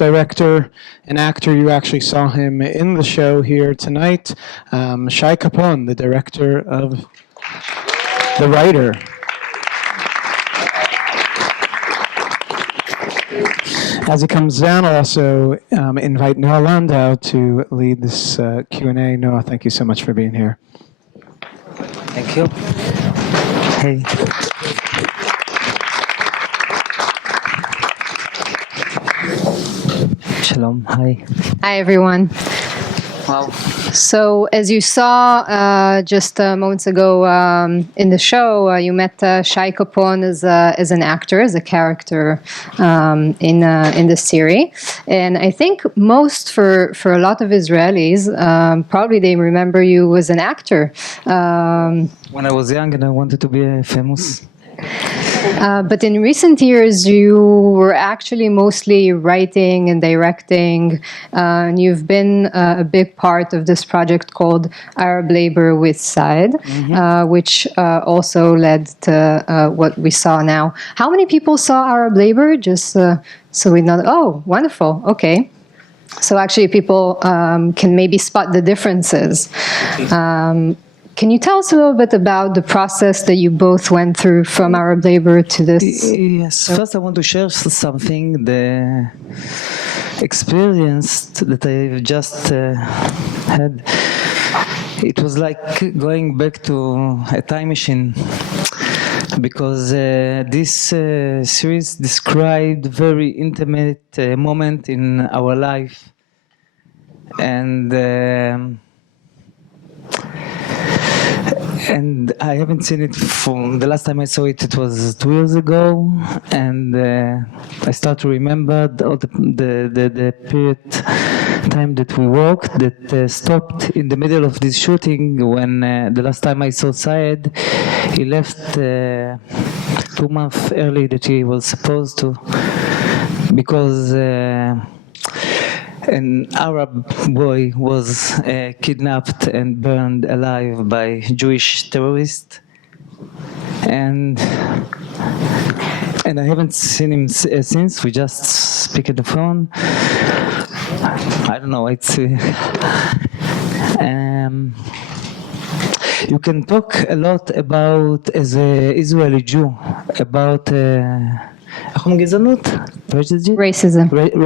director and actor. You actually saw him in the show here tonight. Shay Capon, the director of The Writer. As he comes down, I'll also invite Noah Landau to lead this Q&A. Noah, thank you so much for being here. Thank you. Hey. Shalom. Hi. Hi, everyone. Wow. So, as you saw just moments ago in the show, you met Shay Capon as an actor, as a character in the series. And I think most for a lot of Israelis, probably they remember you as an actor. When I was young and I wanted to be famous. But in recent years, you were actually mostly writing and directing, and you've been a big part of this project called Arab Labor with Side, which also led to what we saw now. How many people saw Arab Labor? Just so we know. Oh, wonderful. Okay. So actually people can maybe spot the differences. Can you tell us a little bit about the process that you both went through from Arab Labor to this? Yes. First, I want to share something, the experience that I just had. It was like going back to a time machine, because this series described very intimate moment in our life, and I haven't seen it from the last time I saw it. It was 2 years ago, and I start to remember the period time that we worked that stopped in the middle of this shooting. When the last time I saw Syed, he left 2 months early that he was supposed to, because an Arab boy was kidnapped and burned alive by Jewish terrorists, and I haven't seen him since. We just speak on the phone. I don't know. It's you can talk a lot about, as an Israeli Jew, about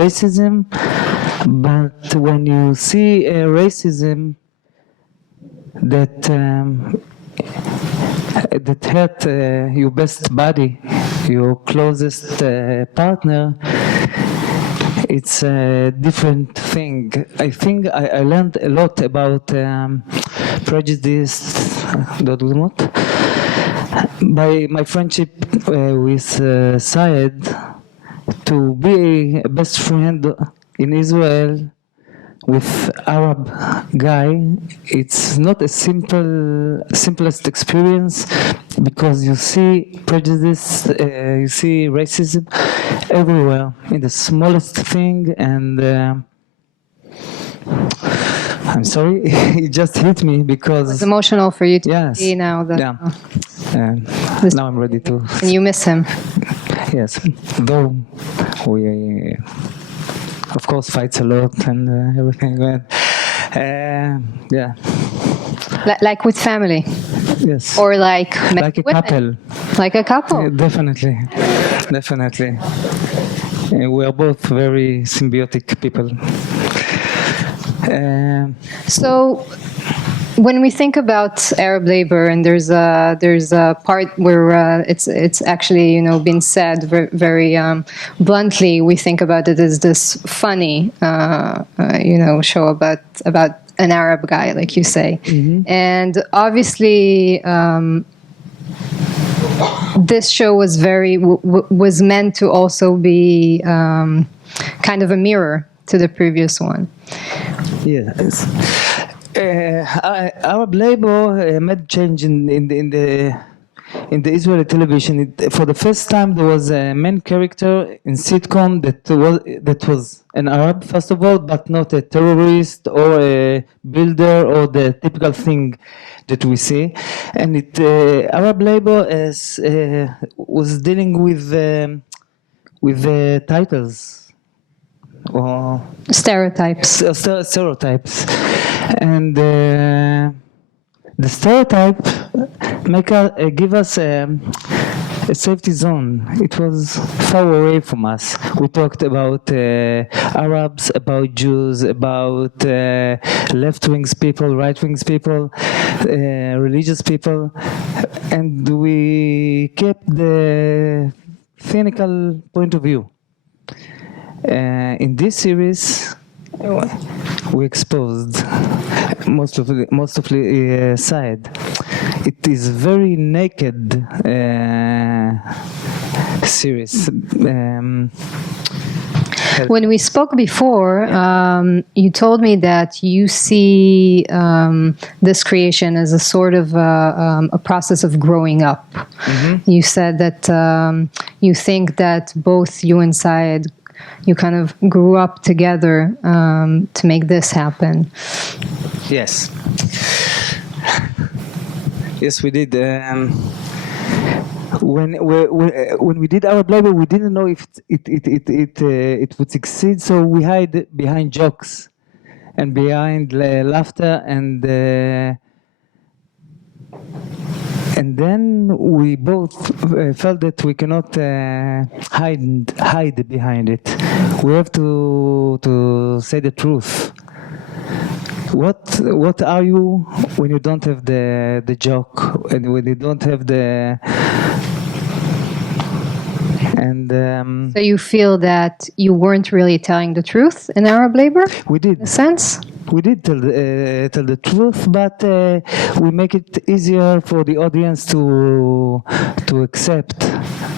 racism. But when you see racism that hurt your best buddy, your closest partner, it's a different thing. I think I learned a lot about prejudice by my friendship with Syed. To be a best friend in Israel with Arab guy, it's not a simplest experience, because you see prejudice, you see racism everywhere, in the smallest thing, and I'm sorry, it just hit me because it's emotional for you to yes, see now that now I'm ready to. And you miss him. Yes, though we of course fights a lot and everything, but yeah. Like with family? Yes. Or like a couple. Like a couple? Yeah, definitely. We are both very symbiotic people. So, when we think about Arab labor, and there's a part where it's actually been said very bluntly, we think about it as this funny show about an Arab guy, like you say, and obviously this show was was meant to also be kind of a mirror to the previous one. Yes. Arab labor made change in the Israeli television. For the first time, there was a main character in sitcom that was an Arab, first of all, but not a terrorist or a builder or the typical thing that we see. And Arab labor was dealing with the titles. or Stereotypes. stereotypes, and the stereotype give us a safety zone. It was far away from us. We talked about Arabs, about Jews, about left-wing people, right-wing people, religious people, and we kept the cynical point of view. In this series, we exposed most of the side. It is very naked series. When we spoke before, you told me that you see this creation as a sort of a process of growing up. Mm-hmm. You said that you think that both you and Syed, you kind of grew up together to make this happen. Yes. Yes, we did. When we did our label, we didn't know if it would succeed, so we hide behind jokes and behind laughter, and then we both felt that we cannot hide behind it. We have to say the truth. What are you when you don't have the joke, and when you don't have the So you feel that you weren't really telling the truth in Arab labor? We did. In a sense? We did tell the truth, but we make it easier for the audience to accept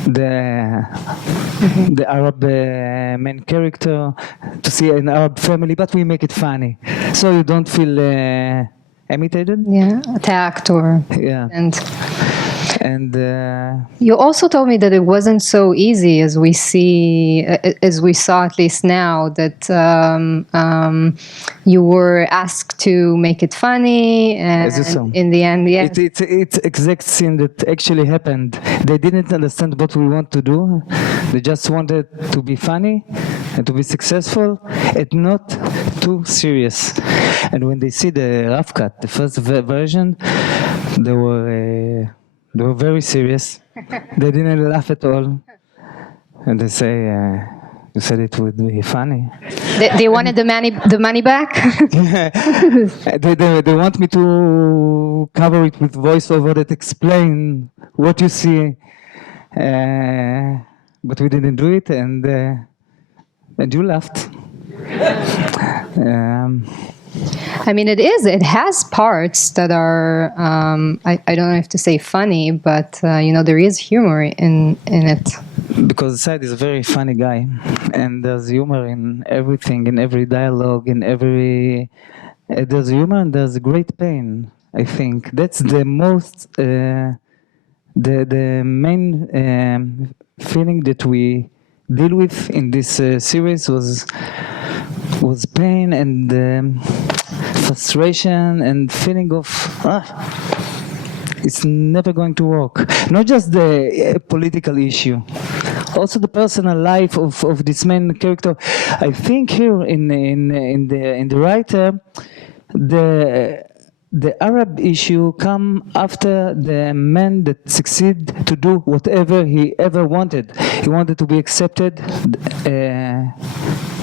the Arab main character, to see an Arab family, but we make it funny, so you don't feel imitated. Yeah, attacked or Yeah. And you also told me that it wasn't so easy as we saw at least now, that you were asked to make it funny, and in the end, yeah. It's exact scene that actually happened. They didn't understand what we want to do. They just wanted to be funny and to be successful and not too serious. And when they see the rough cut, the first version, they were very serious. They didn't laugh at all. And they say, you said it would be funny. They wanted the money back? They want me to cover it with voiceover that explain what you see. But we didn't do it, and you laughed. I mean, it has parts that are, I don't have to say funny, but, there is humor in it. Because Syed is a very funny guy, and there's humor in everything, in every dialogue, in every... there's humor and there's great pain, I think. That's the most, the main feeling that we deal with in this series was pain and frustration and feeling of it's never going to work. Not just the political issue, also the personal life of this main character. I think here in the writer, the Arab issue come after the man that succeed to do whatever he ever wanted. He wanted to be accepted.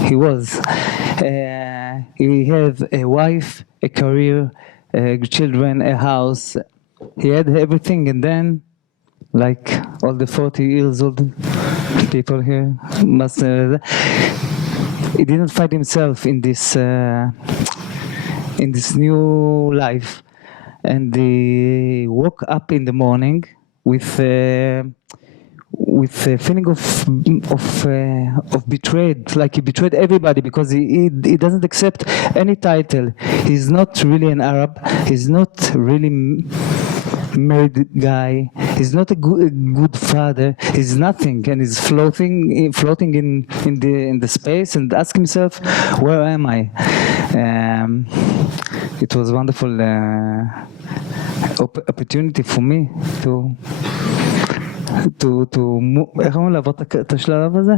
He was. He have a wife, a career, children, a house. He had everything, and then, like all the 40 years old people here, must. He didn't find himself in this new life, and he woke up in the morning with a feeling of betrayed, like he betrayed everybody, because he doesn't accept any title. He's not really an Arab. He's not really married guy. He's not a good father. He's nothing, and he's floating in the space, and ask himself, where am I? It was wonderful opportunity for me to איך אומרים לעבור את השלב הזה?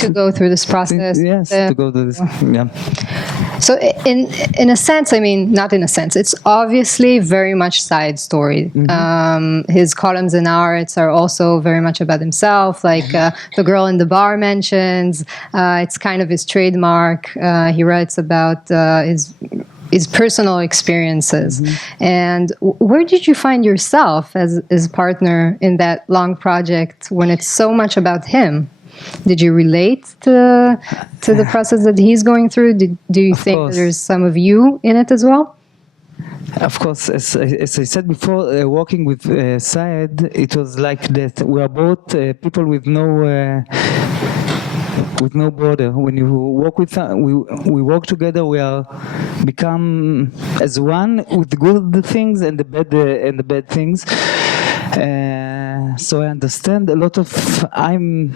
to go through this process. Yes, to go to this. Yeah. So in a sense, I mean, not in a sense, it's obviously very much side story. His columns in Haaretz are also very much about himself, like the girl in the bar mentions. It's kind of his trademark. He writes about his personal experiences. And where did you find yourself as his partner in that long project when it's so much about him? Did you relate to the process that he's going through? Do you think that there's some of you in it as well? Of course, as I said before, working with Syed, it was like that. We are both people with no border. When you work with, we work together. We are become as one with the good things and the bad things. So I understand a lot of. I'm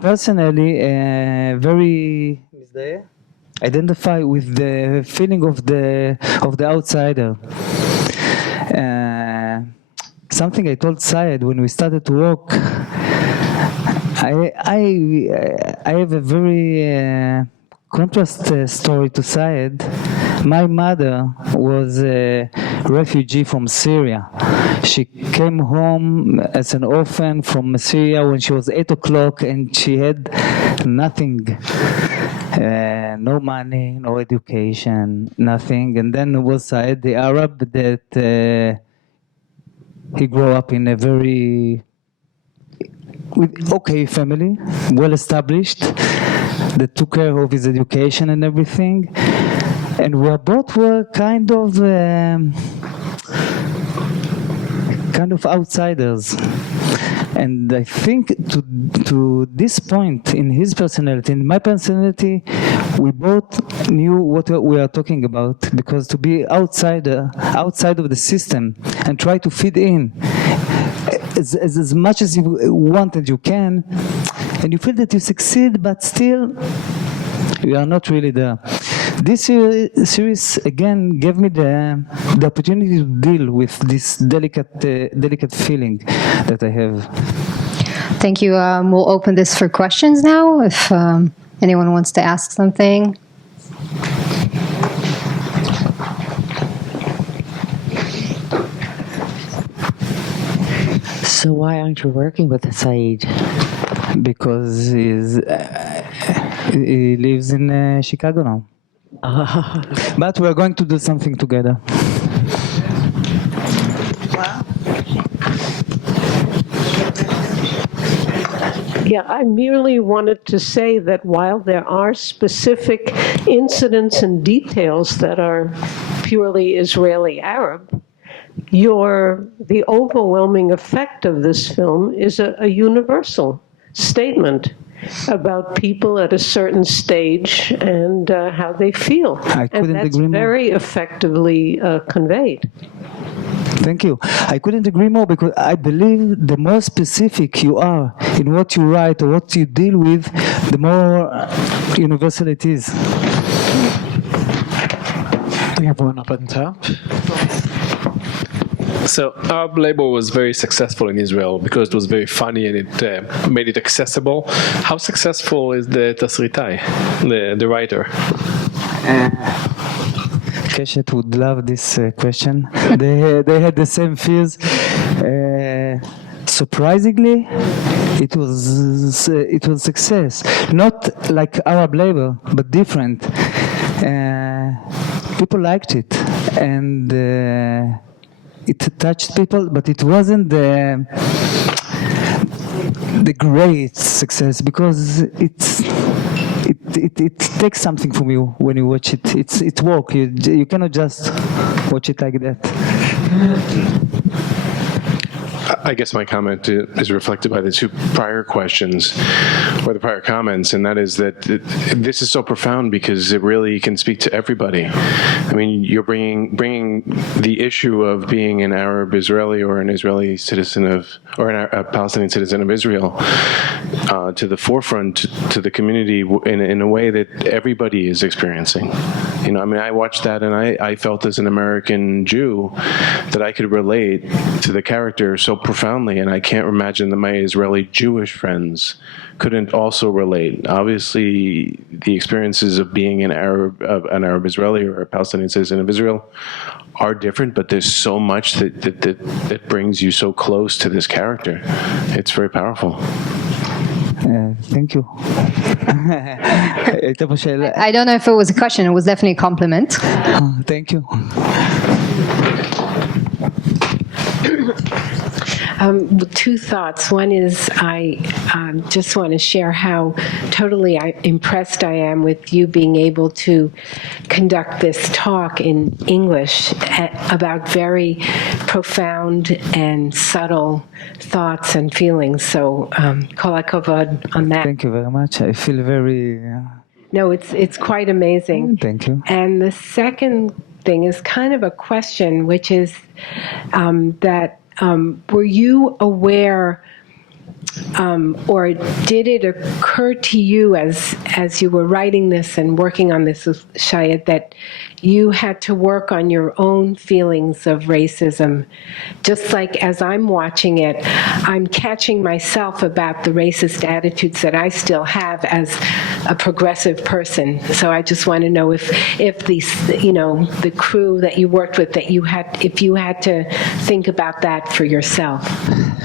personally very identify with the feeling of the outsider. Something I told Syed when we started to work. I have a very contrast story to Syed. My mother was a refugee from Syria. She came home as an orphan from Syria when she was 8 o'clock, and she had nothing. No money, no education, nothing. And then there was Syed, the Arab, that he grew up in a very okay family, well established, that took care of his education and everything. And we both were kind of outsiders. And I think to this point in his personality, in my personality, we both knew what we are talking about, because to be outside of the system and try to fit in as much as you want and you can, and you feel that you succeed, but still you are not really there. This series again gave me the opportunity to deal with this delicate feeling that I have. Thank you. We'll open this for questions now, if anyone wants to ask something. So why aren't you working with Saeed? Because he lives in Chicago now. But we're going to do something together. Yeah, I merely wanted to say that while there are specific incidents and details that are purely Israeli-Arab, the overwhelming effect of this film is a universal statement about people at a certain stage and how they feel. And that's very effectively conveyed. Thank you. I couldn't agree more, because I believe the more specific you are in what you write or what you deal with, the more universal it is. We have one up on top. So Arab Labor was very successful in Israel because it was very funny and it made it accessible. How successful is the Tasritai, the writer? Keshet would love this question. They had the same fears. Surprisingly, it was success. Not like Arab Labor, but different. People liked it, and it touched people, but it wasn't the great success, because it takes something from you when you watch it. It's work. You cannot just watch it like that. I guess my comment is reflected by the two prior questions, or the prior comments, and that is that this is so profound because it really can speak to everybody. I mean, you're bringing the issue of being an Arab Israeli or an Israeli citizen or a Palestinian citizen of Israel to the forefront, to the community in a way that everybody is experiencing. You know, I mean, I watched that and I felt as an American Jew that I could relate to the character so profoundly, and I can't imagine that my Israeli Jewish friends couldn't also relate. Obviously, the experiences of being an Arab Israeli or a Palestinian citizen of Israel are different, but there's so much that brings you so close to this character. It's very powerful. Thank you. הייתה פה שאלה. I don't know if it was a question, it was definitely a compliment. Thank you. Two thoughts. One is I just want to share how totally impressed I am with you being able to conduct this talk in English about very profound and subtle thoughts and feelings. So, kol hakavod on that. Thank you very much. I feel very... No, it's quite amazing. Thank you. And the second thing is kind of a question, which is that were you aware or did it occur to you as you were writing this and working on this with Shay that you had to work on your own feelings of racism? Just like as I'm watching it, I'm catching myself about the racist attitudes that I still have as a progressive person. So I just want to know if these, the crew that you worked with, if you had to think about that for yourself.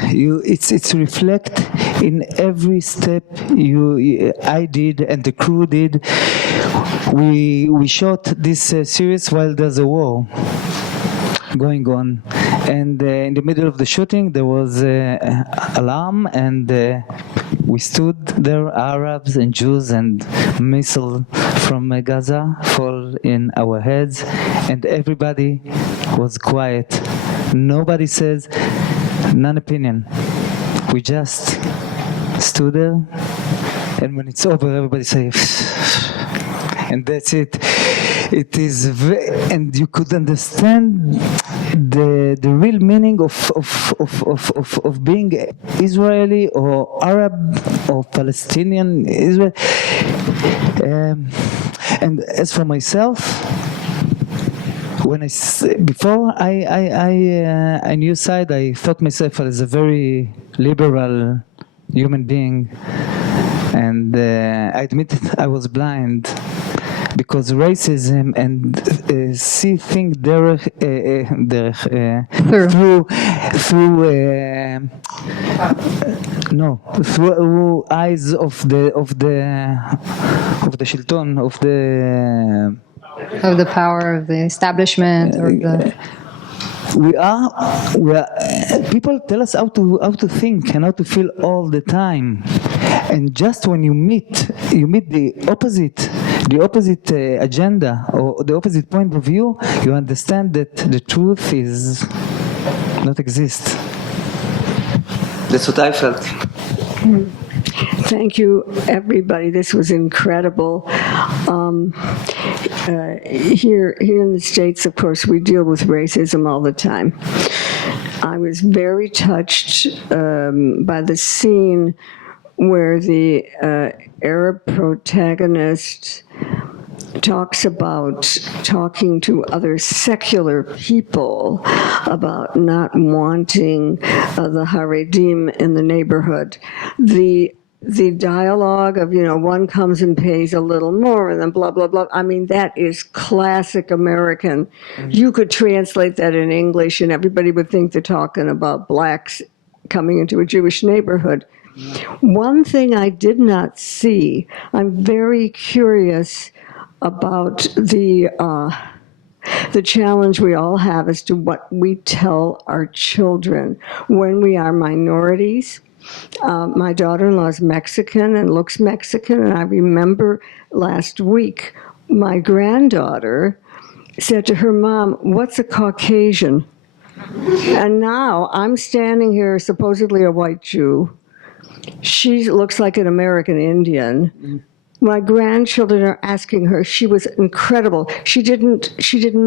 It's reflect in every step I did and the crew did. We shot this series while there's a war going on, and in the middle of the shooting there was alarm, and we stood there, Arabs and Jews, and missile from Gaza fall in our heads, and everybody was quiet. Nobody says non-opinion. We just stood there, and when it's over, everybody says, and that's it. It is, and you could understand the real meaning of being Israeli or Arab or Palestinian Israel. And as for myself, before I knew Side, I thought myself as a very liberal human being, and I admit I was blind because racism and see things through eyes of the שלטון, Of the power of the establishment or the... We are people tell us how to think and how to feel all the time, and just when you meet the opposite agenda or the opposite point of view, you understand that the truth is not exist. That's what I felt. Thank you, everybody. This was incredible. Here in the States, of course, we deal with racism all the time. I was very touched by the scene where the Arab protagonist talks about talking to other secular people about not wanting the Haredim in the neighborhood. The dialogue of, one comes and pays a little more and then blah, blah, blah. I mean, that is classic American. You could translate that in English and everybody would think they're talking about blacks coming into a Jewish neighborhood. One thing I did not see, I'm very curious about the challenge we all have as to what we tell our children when we are minorities. My daughter-in-law is Mexican and looks Mexican, and I remember last week my granddaughter said to her mom, "What's a Caucasian?" And now I'm standing here, supposedly a white Jew. She looks like an American Indian. My grandchildren are asking her. She was incredible. She didn't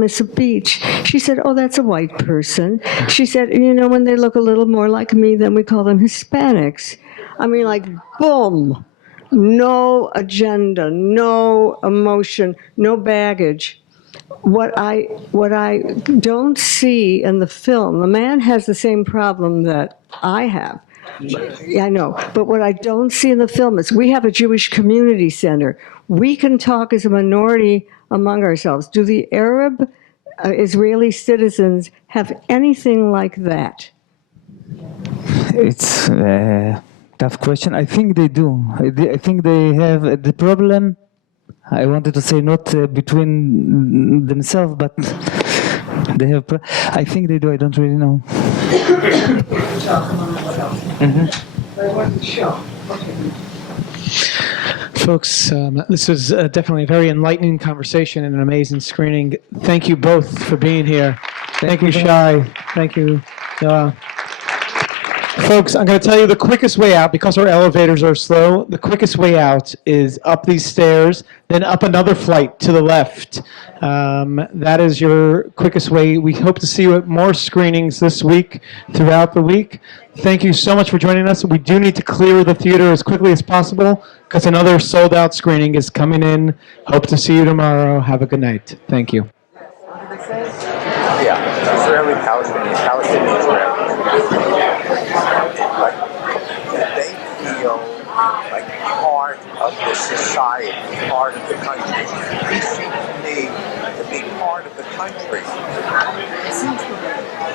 miss a beach. She said, "Oh, that's a white person." She said, "When they look a little more like me, then we call them Hispanics." I mean, like, boom. No agenda, no emotion, no baggage. what I don't see in the film, the man has the same problem that I have. Yeah, I know. But what I don't see in the film is we have a Jewish community center. We can talk as a minority among ourselves. Do the Arab Israeli citizens have anything like that? It's a tough question. I think they do. I think they have the problem. I wanted to say not between themselves, but they have. I think they do. I don't really know. Folks, this was definitely a very enlightening conversation and an amazing screening. Thank you both for being here. Thank you, Shay. Thank you. Folks, I'm going to tell you the quickest way out, because our elevators are slow, the quickest way out is up these stairs, then up another flight to the left. That is your quickest way. We hope to see you at more screenings this week, throughout the week. Thank you so much for joining us. We do need to clear the theater as quickly as possible, because another sold-out screening is coming in. Hope to see you tomorrow. Have a good night. Thank you. Yeah, Israeli, Palestinian, Palestinian, Israeli. Like, they feel like part of the society, part of the country. They seem to me to be part of the country.